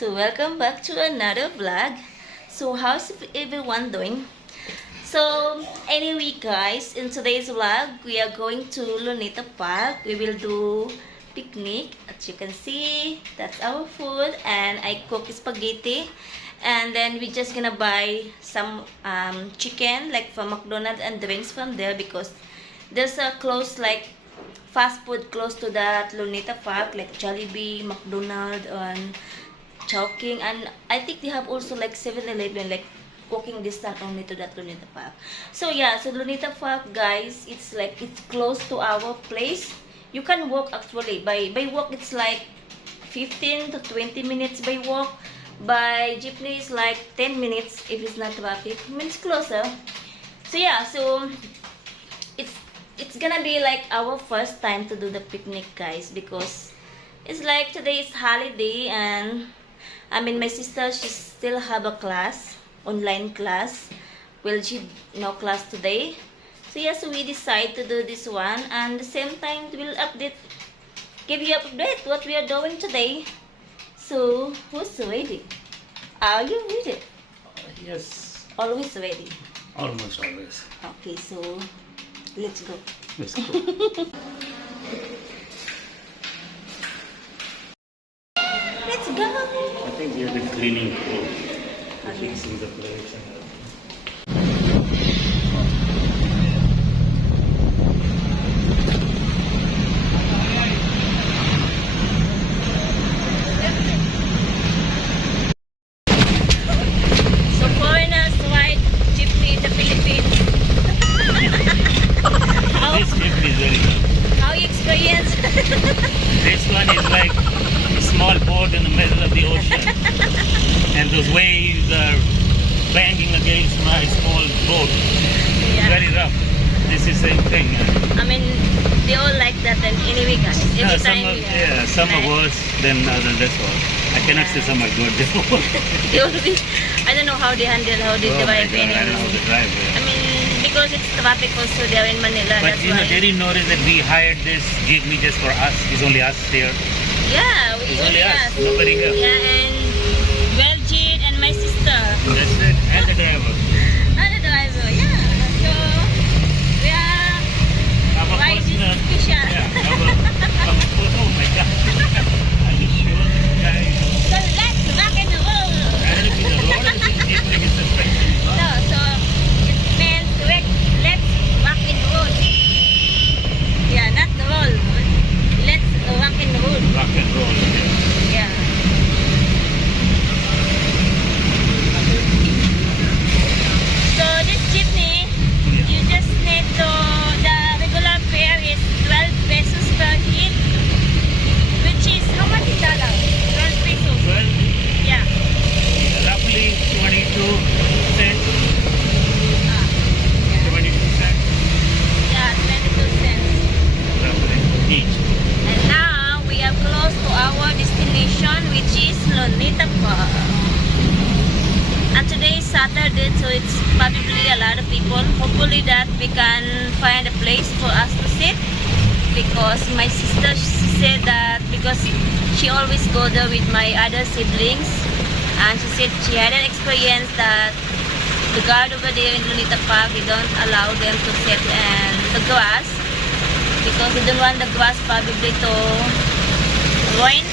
So welcome back to another vlog. So how's everyone doing? So anyway guys, in today's vlog, we are going to Luneta Park. We will do picnic. As you can see, that's our food, and I cook spaghetti. And then we're just gonna buy some chicken like from McDonald's and drinks from there because there's a close like fast food close to that Luneta Park like Jollibee, McDonald's, and Chowking, and I think they have also like 7-Eleven like cooking this stuff only to that Luneta Park. So yeah, so Luneta Park guys, it's like it's close to our place. You can walk actually by walk it's like 15 to 20 minutes by walk. By jeepney is like 10 minutes if it's not traffic. I mean, it's closer. So yeah, so it's gonna be like our first time to do the picnic guys because it's like today is holiday, and I mean my sister she still have a class, online class. Well, she no class today. So yeah, so we decide to do this one, and the same time we'll give you update what we are doing today. So, who's ready? Are you ready? Yes, Always ready. almost always. Okay, so let's go. Let's go. Let's go. I think we have been cleaning too, fixing the place and everything. So foreigners ride jeepney in the Philippines. how This jeep is very good. how you experience? This one is like a small boat in the middle of the ocean, and those waves are banging against my small boat. Yeah. Very rough. This is same thing. I mean, they all like that. And anyway, guys, every Some time are, some are right? worse than others. That's all. I cannot say some are good. They always, I don't know how they handle, how they Oh my drive God, I don't know how anyway. to drive it. I mean, because it's traffic also there in Manila. But That's you know, why. they didn't notice that we hired this jeepney just for us. It's only us here. Yeah, we It's only us, asked. nobody else. Yeah, and Veljit and my sister. That's it. And the driver. And the driver, yeah. So, we are Our why is personal. this special? Yeah. Oh my God. Are you sure this guy? So, let's rock and roll. I don't know if he's a road or if he's jeepney his suspension. No, so, it means let's rock and roll. Yeah, not roll. Let's rock and roll. Rock and roll. Yeah. So this jeepney, you just need to, the regular fare is 12 pesos per hit, which is, how much is that? 12 pesos. Well, Yeah. roughly 22 cents. Ah, yeah. 22 cents. Yeah, 22 cents. Roughly. Each. And now we are close to our destination, which is Luneta Park. And today is Saturday, so it's probably a lot of people. Hopefully that we can find a place for us to sit, because my sister she said that because she always go there with my other siblings, and she said she had an experience that the guard over there in Luneta Park, they don't allow them to sit in the grass because they don't want the grass probably to ruin.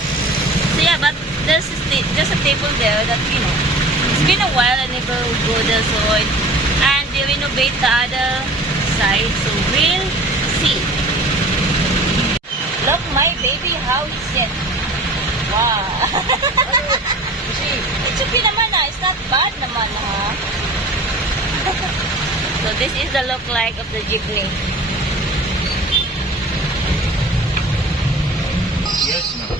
So yeah, but there's a table there that, you know, it's been a while I never go there, so and they renovate the other side, so we'll see. Look my baby how he sits. Wow. It's okay naman ah, it's not bad naman ha. So this is the look like of the jeepney. Yes, ma'am.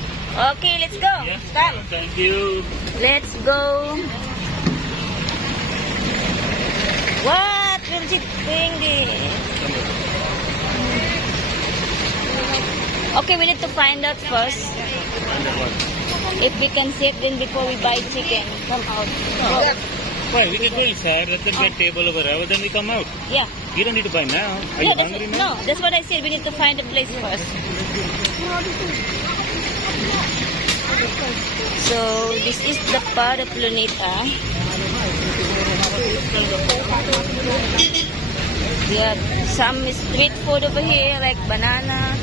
Okay, let's go. Yes, Come. ma'am. Thank you. Let's go. What will she bring this? Okay, we need to find out first if we can sit then before we buy chicken. Come out. Go. Why? We can go inside. Let them get table over there. Then we come out. Yeah. You don't need to buy now. Are Yeah, you hungry now? no, that's what I said. We need to find a place first. So, this is the part of Luneta. Yeah, some street food over here like banana,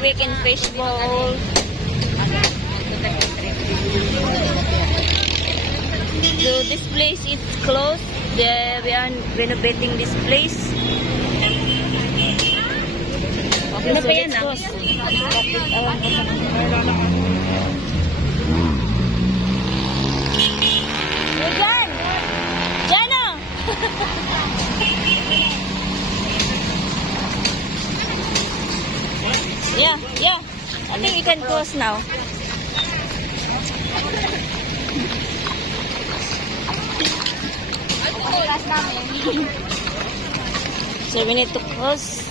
quick and fish bowl. So this place is closed. We are renovating this place. Okay, so let's go. Yan! Jana! Yeah. I think you can cross now. So we need to cross.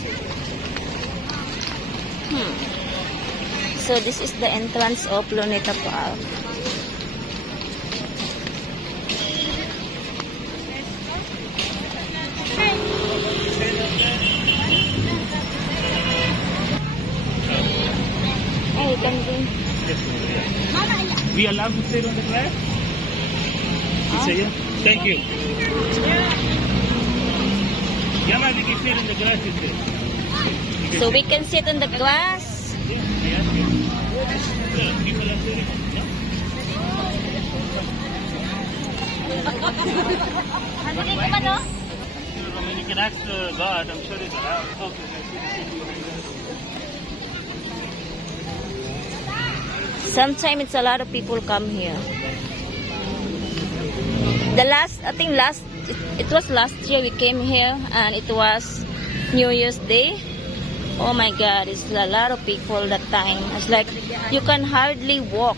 So this is the entrance of Luneta Park. Oh, you can go. We allowed to sit on the grass? Thank you. Yeah, man, we can sit on the grass in there. So we can sit on the grass. Yeah, people are sitting. I mean, you can ask the guard. I'm sure he's allowed. Sometimes it's a lot of people come here. It was last year we came here and it was New Year's Day. Oh my God, it's a lot of people that time. It's like you can hardly walk.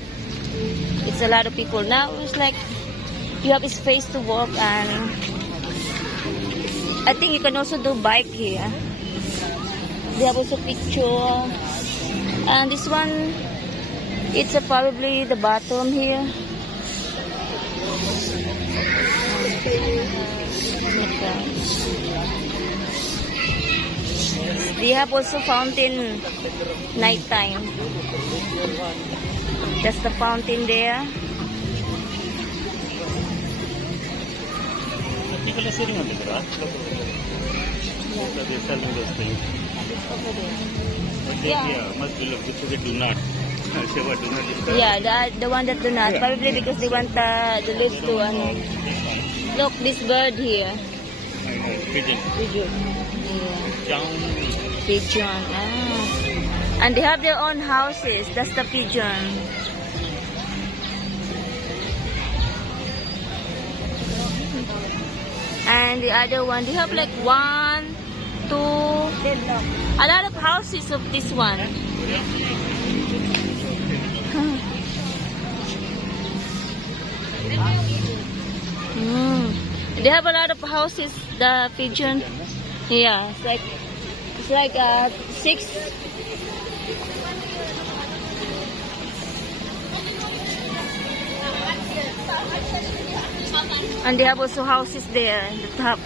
It's a lot of people. Now it's like you have space to walk, and I think you can also do bike here. They have also picture. And this one, it's probably the bottom here. They have also fountain nighttime. That's the fountain there. People are sitting on the grass. So they're selling those things. But they, must be look. This is a do not. Say what, do not disturb? Yeah, the one that do not. Probably because they want the leaves to look, this bird here. Pigeon. Pigeon. Yeah. Down. Pigeon. Ah. And they have their own houses. That's the pigeon. And the other one, they have like 1, 2, a lot of houses of this one. They have a lot of houses, the pigeon. Yeah, it's like 6. And they have also houses there in the top.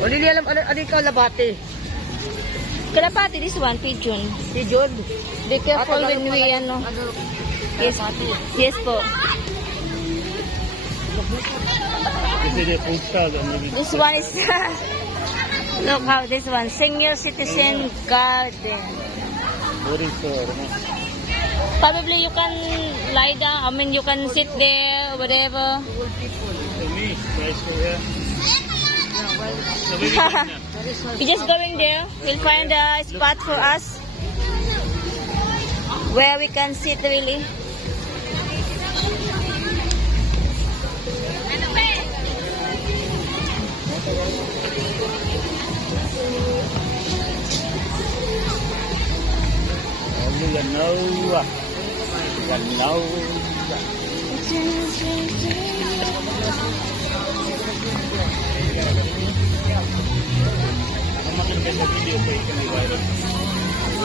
O, hindi alam, ano ikaw labate? Kalapati, this one, pigeon. Pigeon? Be careful when we, Yes, yes po. This is a food stall. This one is, look how this one, senior citizen garden. What is Probably you can lie down, I mean you can sit there, whatever. for me, nice for here. We're just going there. We'll find a spot for us where we can sit really. Only you know. I'm not going to get the video so you can be viral.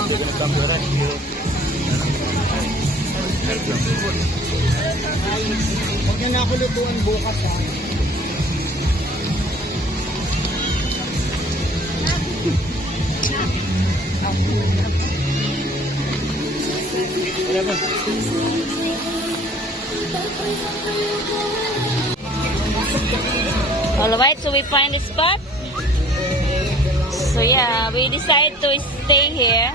They're going to come to rescue. Huwag niya na ako lutuan bukas, ha? Alright, so we find a spot. So yeah, we decide to stay here.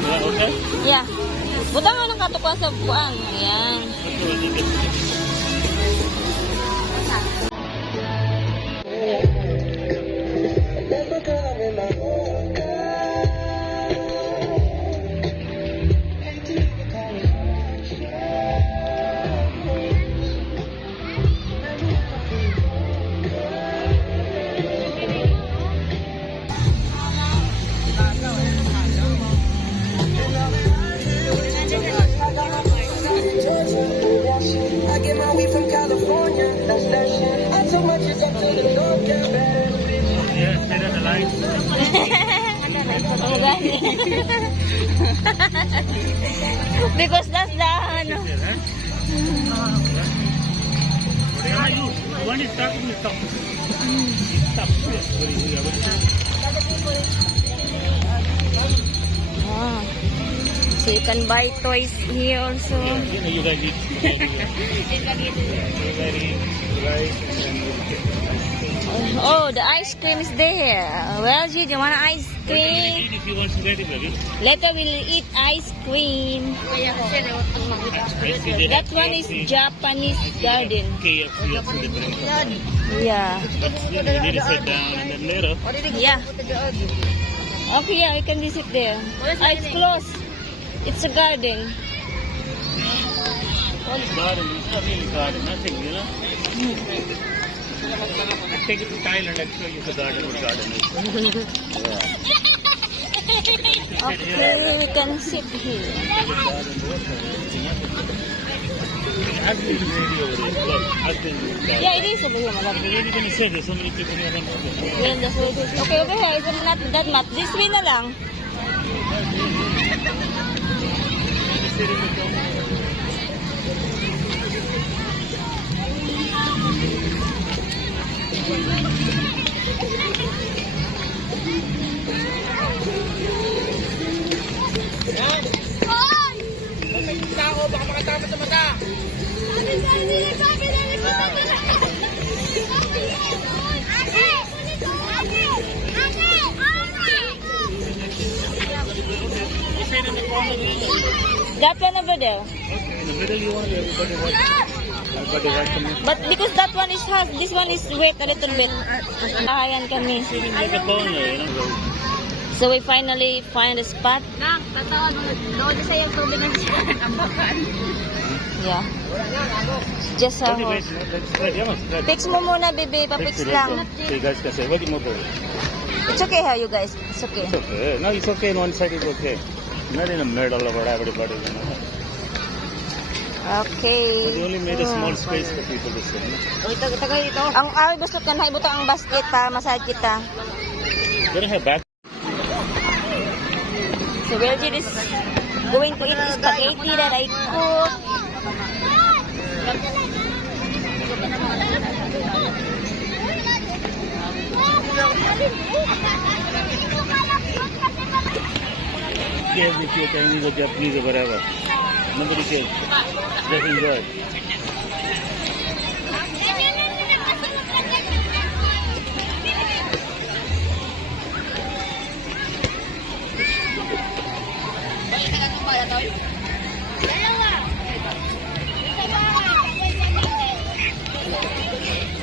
Yeah, okay? Yeah. Butang nga ng katukuan sa buang. Ayan. I get my weed from California. That's that shit. I took my chick up to the north, yeah, better. Yeah, stay on the line. Because that's the ano. One is starting to stop. Stop. Ah. So you can buy toys here also. You know, you guys eat. Very rice and Oh, the ice cream is there. Well, G, do you want ice cream? eat if you want to get it, baby. Later we'll eat ice cream. That one is Japanese garden. KFC also different. Yeah. But you need to sit down and then later. Yeah. Okay, yeah, we can visit there. Ah, it's closed. It's a garden. Garden, it's not really garden, nothing, you know. I take it to Thailand, I'll show you the garden, what garden is. Okay, we can sit here. Ask me radio over there. Look, ask them. Yeah, it is over here, my love. You're going to say there's so many people here. Yeah, that's what it is. Okay, over here, it's not that much. This way na lang. Baka makatama sa mata. That one over there. In the middle, you want everybody watch. Everybody watching you. But because that one is hot, this one is wet a little bit. Ayan kami. Sitting like a corner, you know. So we finally find a spot. Nang, tatawan mo, doon sa yung tubig ng ambakan. Yeah. Just a Anyway, horse. let's try. Yeah, let's Fix mo muna, baby. Pa-fix lang. So you guys can say, what do you move? It's okay how you guys. It's okay. It's okay. No, it's okay. On one side is okay. Not in the middle of everybody. You know. Okay. They only made a small space for people to sit. Ang gusto ka na ibutang ang basket para massage kita. They don't have back. So Virgin is going to eat spaghetti that I cook. Cares if you're Chinese or Japanese or whatever. Nobody cares. Just enjoy.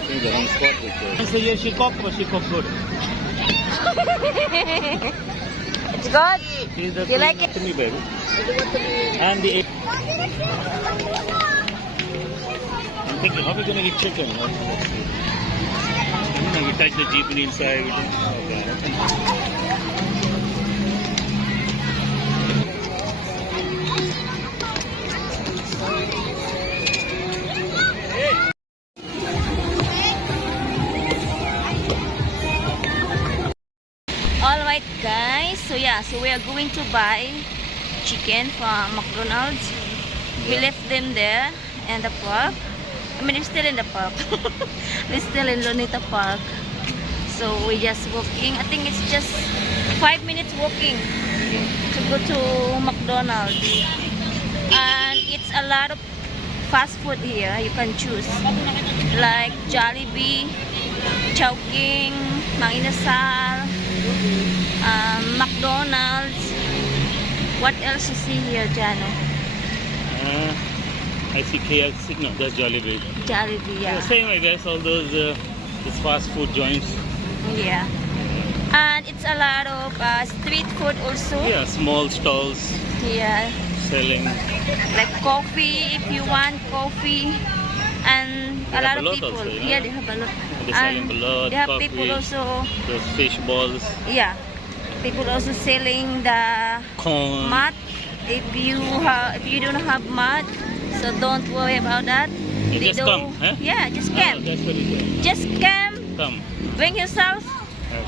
Think the wrong spot with this. So yeah, she cook, but she cook good. It's good. She's the You like it? to me, baby. And the I'm thinking, how are we gonna eat chicken? You know, we touch the jeepney inside. Alright guys, so yeah, yeah, so we are going to buy chicken from McDonald's. We left them there in the park. I mean, we're still in the park. We're still in Lunita Park. So we're just walking. I think it's just 5 minutes walking to go to McDonald's. And it's a lot of fast food here. You can choose. Like Jollibee, Chowking, Mang Inasal, McDonald's. What else you see here, Jano? I see KFC. No, that's Jollibee. Jollibee, yeah. Same, I guess. All those fast food joints. Yeah. And it's a lot of street food also. Yeah, small stalls Yeah. selling. Like coffee, if you want coffee. And They a lot have of balut people. also, you know? Yeah, they have a lot. They're selling And balut, they have coffee. people also, Those fish balls, yeah. People also selling the corn. mat. If you don't have mat, so don't worry about that. You They just don't- come, huh? Yeah, just Ah, camp. that's what it is. Just camp, Come. bring yourself,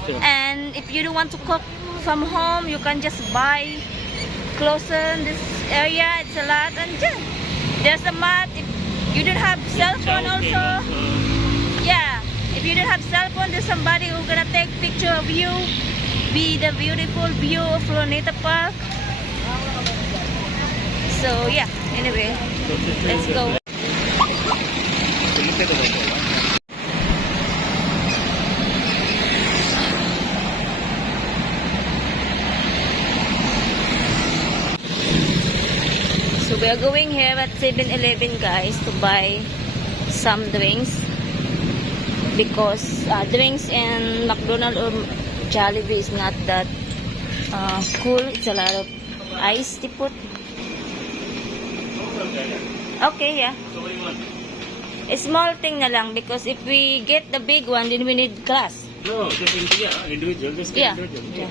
Okay. and if you don't want to cook from home, you can just buy closer in this area. It's a lot, and just, there's a mat. If you don't have cell phone Chowking also, yeah. If you don't have cell phone, there's somebody who's gonna take picture of you. Be the beautiful view of Lunita Park. So yeah. Anyway, let's go. So look at the logo, huh? So we are going here at 7-Eleven, guys, to buy some drinks because drinks in McDonald's or Jollibee is not that cool. It's a lot of ice they put. Okay, yeah. So what do you want? A small thing na lang because if we get the big one, then we need glass. No, just individual. Just Yeah. individual. Yeah.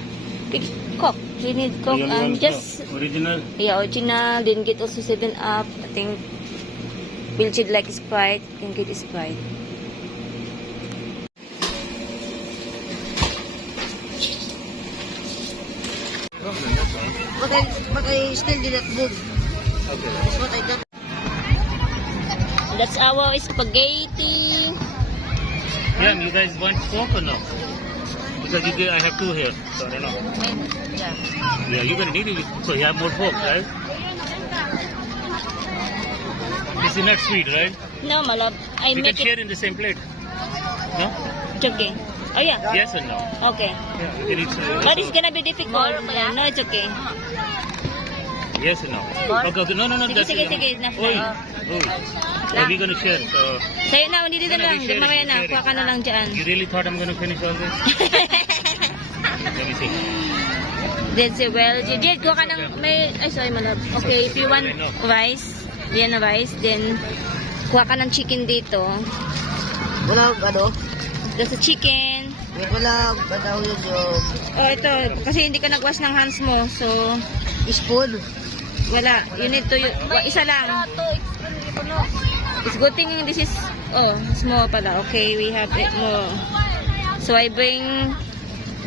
Big Coke. We need Coke You only and want just Coke. Original. yeah, original. Then get also 7-Up. I think Pilchid like Sprite. Then get Sprite. But I still did not good. Okay. That's what I got. That's our spaghetti. Yeah, you guys want Coke or no? Because I have two here, so I don't know. Yeah. Yeah, you're gonna need it. So you have more Coke, right? This is not sweet, right? No, my love. I We can make share it in the same plate. No? okay. Oh yeah. Yes or no? Okay. Yeah, we can eat some. But it's gonna be difficult. Yeah, no, it's okay. Yes or no? Okay, okay. No. Sige, That's sige, it. sige. Enough Oy. na. Oy. Yeah, we're gonna share. So, Sa'yo na, hindi dito No, lang. we share it, Mamaya we na, share it. kuha ka na lang dyan. you really thought I'm gonna finish all this? Let me see. Then say, well, Jed, kuha ka ng, may, ay sorry, my love. Okay, if you want rice, yan na rice, then kuha ka ng chicken dito. Wala, ano? There's a chicken. Wala, ano yun yung Oh, ito, kasi hindi ka nag-wash ng hands mo, so, spoon. wala. You need to, isa lang. It's good thing this is, oh, small pala. Okay, we have it more. So, I bring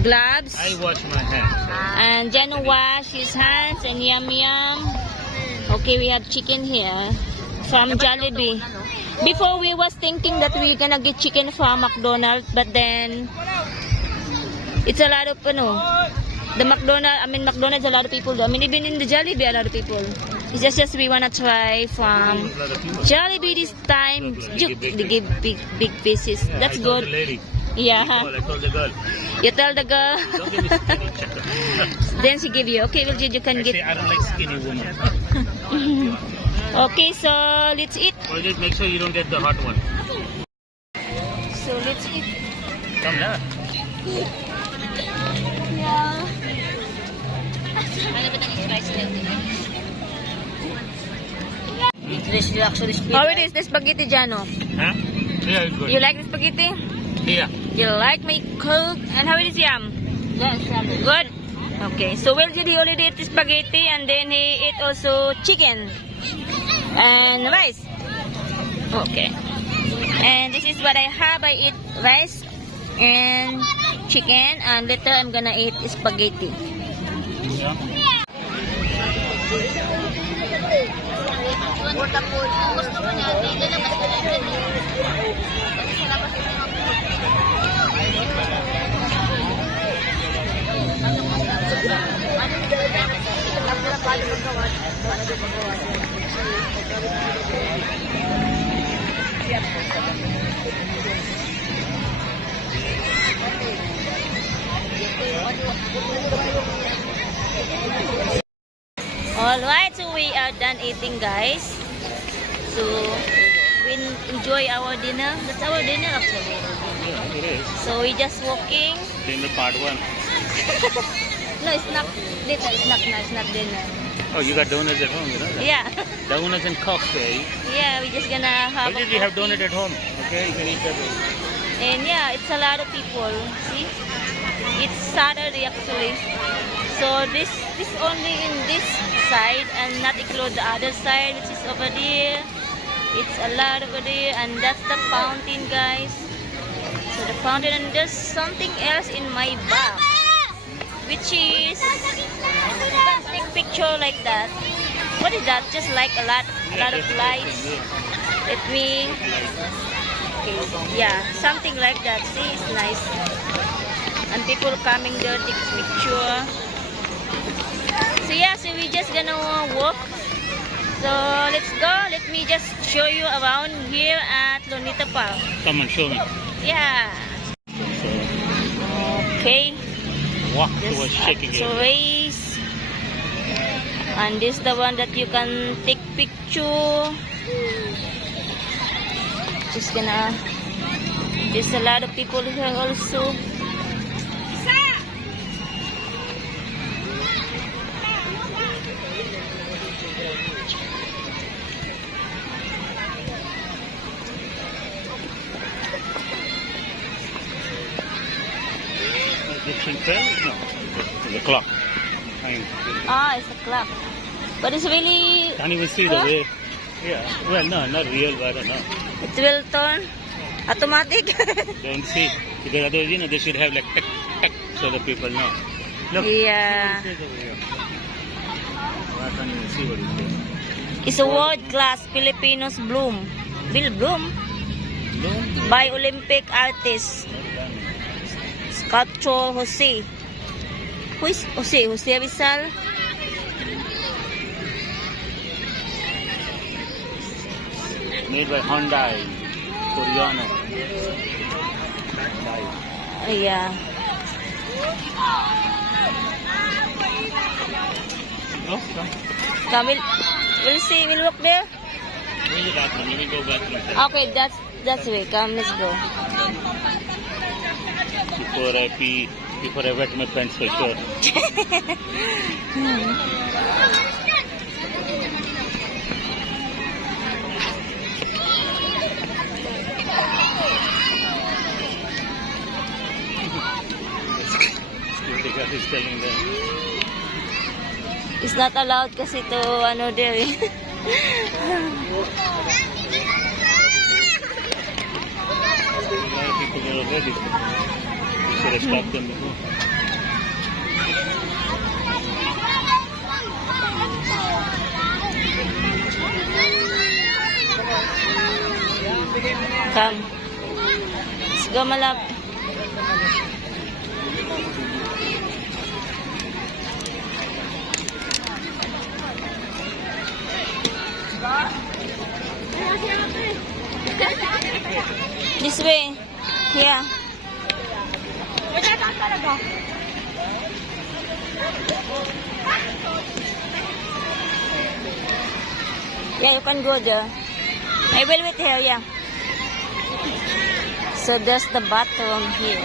gloves. I wash my hands. And Jano wash his hands and yum. Okay, we have chicken here from Jollibee. Before we was thinking that we're gonna get chicken from McDonald's, but then it's a lot of McDonald's a lot of people do. I mean even in the Jollibee a lot of people. It's just we wanna try from Jollibee this time. They give big pieces. Yeah, That's I told good. the lady. Yeah. I told the girl. You tell the girl. Don't give me skinny chicken. Then she give you. Okay, well, you can Actually, get. I don't like skinny women. Okay, so let's eat. Or just make sure you don't get the hot one. So let's eat. Come now. Yeah. Ano ba tang spicy natin? This is actually split. How it is the spaghetti, Jano? Huh? Yeah, it's good. You like the spaghetti? Yeah. You like my Coke? And how it is Yum? Yes, Good? Okay, so well, he already ate the spaghetti and then he ate also chicken and rice. Okay. And this is what I have. I eat rice and chicken and later I'm gonna eat spaghetti. Yeah. Tapos, kung gusto mo natin, lalabas ka lang dyan. Kasi sa labas ito yung Alright, so we are done eating, guys. So we enjoy our dinner. That's our dinner actually. Yeah, it is. So we just walking. Dinner part 1. No, it's not dinner. It's not dinner. Oh, you got donuts at home, you know that? Yeah, Donuts and coffee. yeah. We just gonna have. Why a did you have coffee. donut at home? Okay, you can eat that. And yeah, it's a lot of people. See, it's Saturday actually. So this only in this side and not include the other side, which is over there. It's a lot over there, and that's the fountain, guys. So the fountain, and there's something else in my bag, which is you can take picture like that. What is that? Just like a lot of lights. Let me. Okay, yeah, something like that. See, it's nice. And people coming there take picture. So yeah, so we just gonna walk. So let's go. Let me just show you around here at Lunita Park. Come on, show me. Yeah. So, Okay. walk Just towards shaking so it. race. And this the one that you can take picture. Just gonna. There's a lot of people here also. Egyptian bell? No. The clock. Ah, it's a clock. But it's really. Can't even see the Huh? way. Yeah. Well, no, not real, but I don't know. It will turn automatic. Don't see. Because otherwise, you know, they should have like tick, tick, so that people know. Look. Yeah. It says over here. I can't even see what it says. It's a world class Filipinos bloom. Will bloom No? by Olympic artist sculptor Jose. Who is Jose? Jose Rizal? Made by Hyundai. Koreano. Yeah. Oh, come. Come, we'll see. We'll walk there. Where's the bathroom? Let me go bathroom. Okay, that's the way. Come, let's go. Before I pee, before I wet my pants for sure. Security guard is telling them. It's not allowed kasi to ano there eh. A lot of people are already. We should have stopped them before. Come. Let's go, malap. This way. Yeah. Yeah, you can go there. I will wait here, yeah. So there's the bathroom here.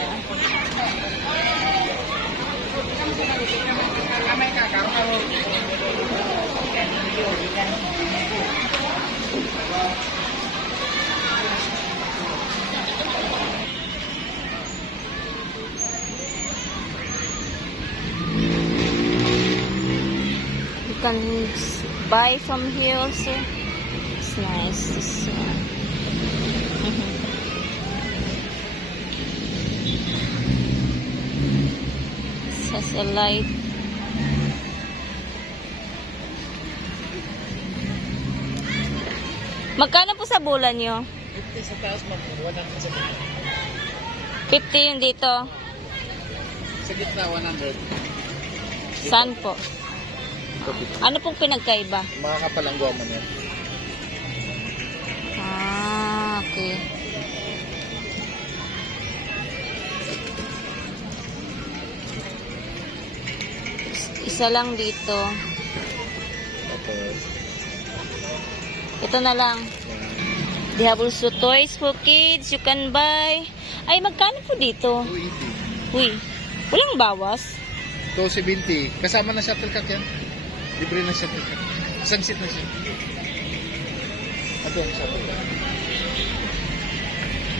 You can buy from here also. It's nice. This It has a light. Magkano po sa bulan nyo? 50 sa taas, ma'am. 100 sa gitna. 50 yung dito. Sa gitna, 100. Saan po? Ano pong pinagkaiba? Mga kapalang goma niya. Ah, okay. Isa lang dito. Tapos, Ito na lang. They have also toys for kids you can buy. Ay, magkano po dito? 280. Uy, walang bawas. 270. Kasama na shuttlecock yan. Libre na shuttlecock. Isang seat na siya. Ito ang shuttlecock.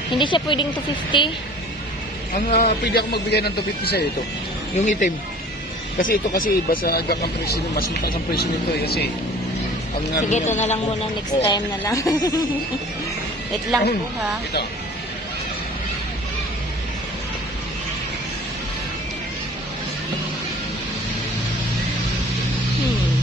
Hindi siya pwedeng 250. Ang pwede ako magbigay ng 250 sa'yo ito. Yung itim. Kasi ito kasi iba sa agak ang presyo. Mas mataas ang presyo nito eh. Kasi ang Sige, ito na lang muna. Next Oh. time na lang. Wait lang po ha. Ito. Hmm.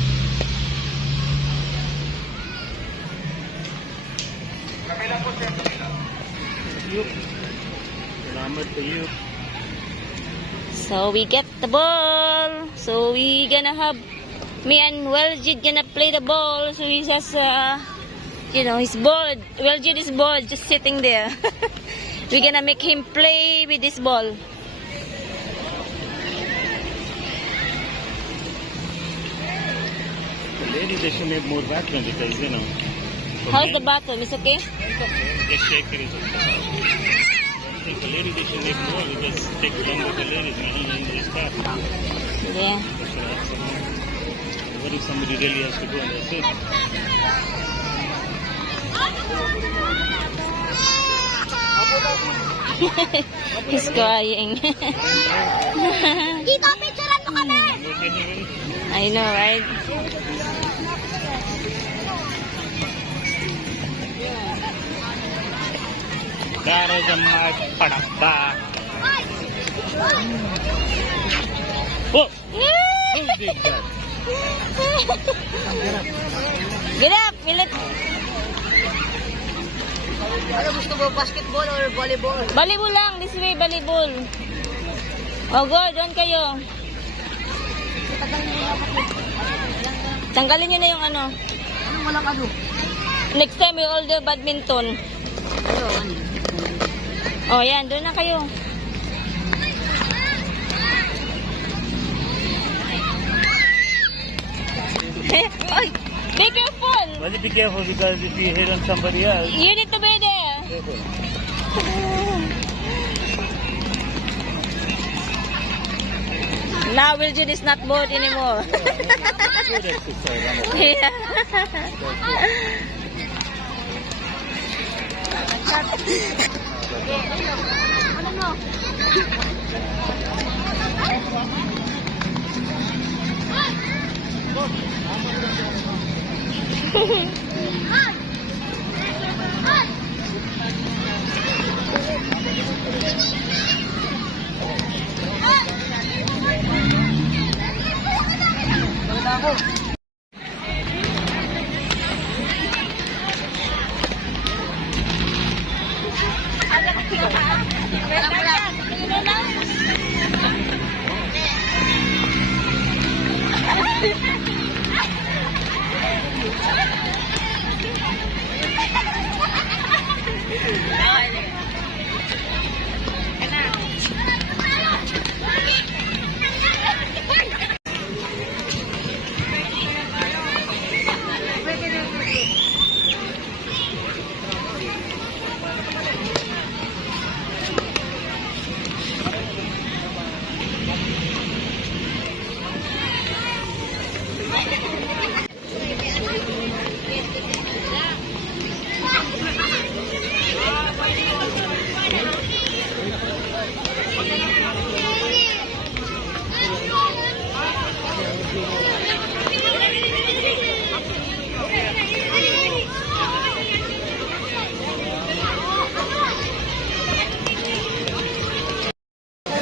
Salamat to you. So we get the ball. So we gonna have me and Weljid gonna play the ball. So he's just he's bored. Weljid is bored just sitting there. We're gonna make him play with this ball. The lady, they should make more vacuum because, you know. for How's men, the bottom? Is okay? Just shake it. I think the lady, they should make more because it takes longer for ladies and this stuff. Yeah. What if somebody really has to go and that's it? He's crying. Dito, picturean mo kami! I know, right? That is a my padakba. Oh! Who did that? Get up, Philip. Ano gusto mo, basketball or volleyball? Volleyball lang. This way, volleyball. Oh, go. Doon kayo. Tanggalin nyo na yung ano. Anong walang ano? Next time, we all do badminton. Ano, ano? Oh, yan. Doon na kayo. Oy, be careful. Well, be careful because if you hit on somebody else. You need to be there. Now Wiljud is not bored anymore. Good exercise. Yeah. Ano no?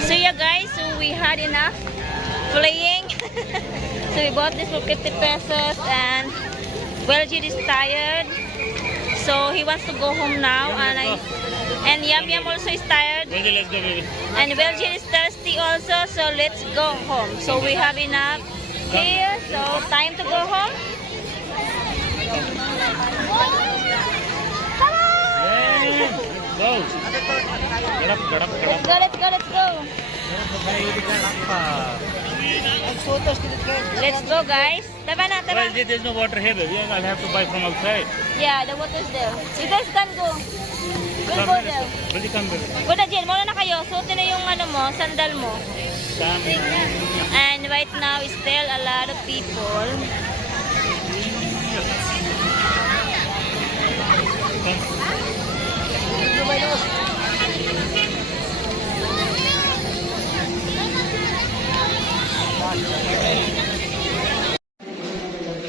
So yeah guys, so we had enough playing. So we bought this for 50 pesos and Weljud is tired. So he wants to go home now, and Yum Yum also is tired, Well, let's go, baby. and Belgian is thirsty also. So let's go home. So we have enough here. So time to go home. Yeah. Go. Get up, get up, get Let's up. go. Let's go. Let's go. Let's go, guys. Tara na, tara. Well, there's no water here, baby. I'll have to buy from outside. Yeah, the water's there. You guys can go. We'll go there. Will you come, baby? Go na, Jen. Muna na kayo. Suotin na yung ano mo, sandal mo. Come. And right now, still a lot of people.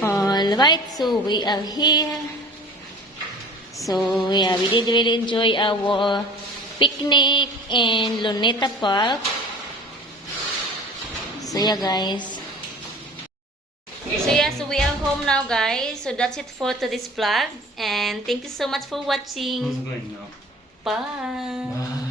Alright, so we are here. So yeah, we did really enjoy our picnic in Luneta Park. So yeah, guys. So yeah, so we are home now, guys. So that's it for today's vlog. And thank you so much for watching. going now? Bye.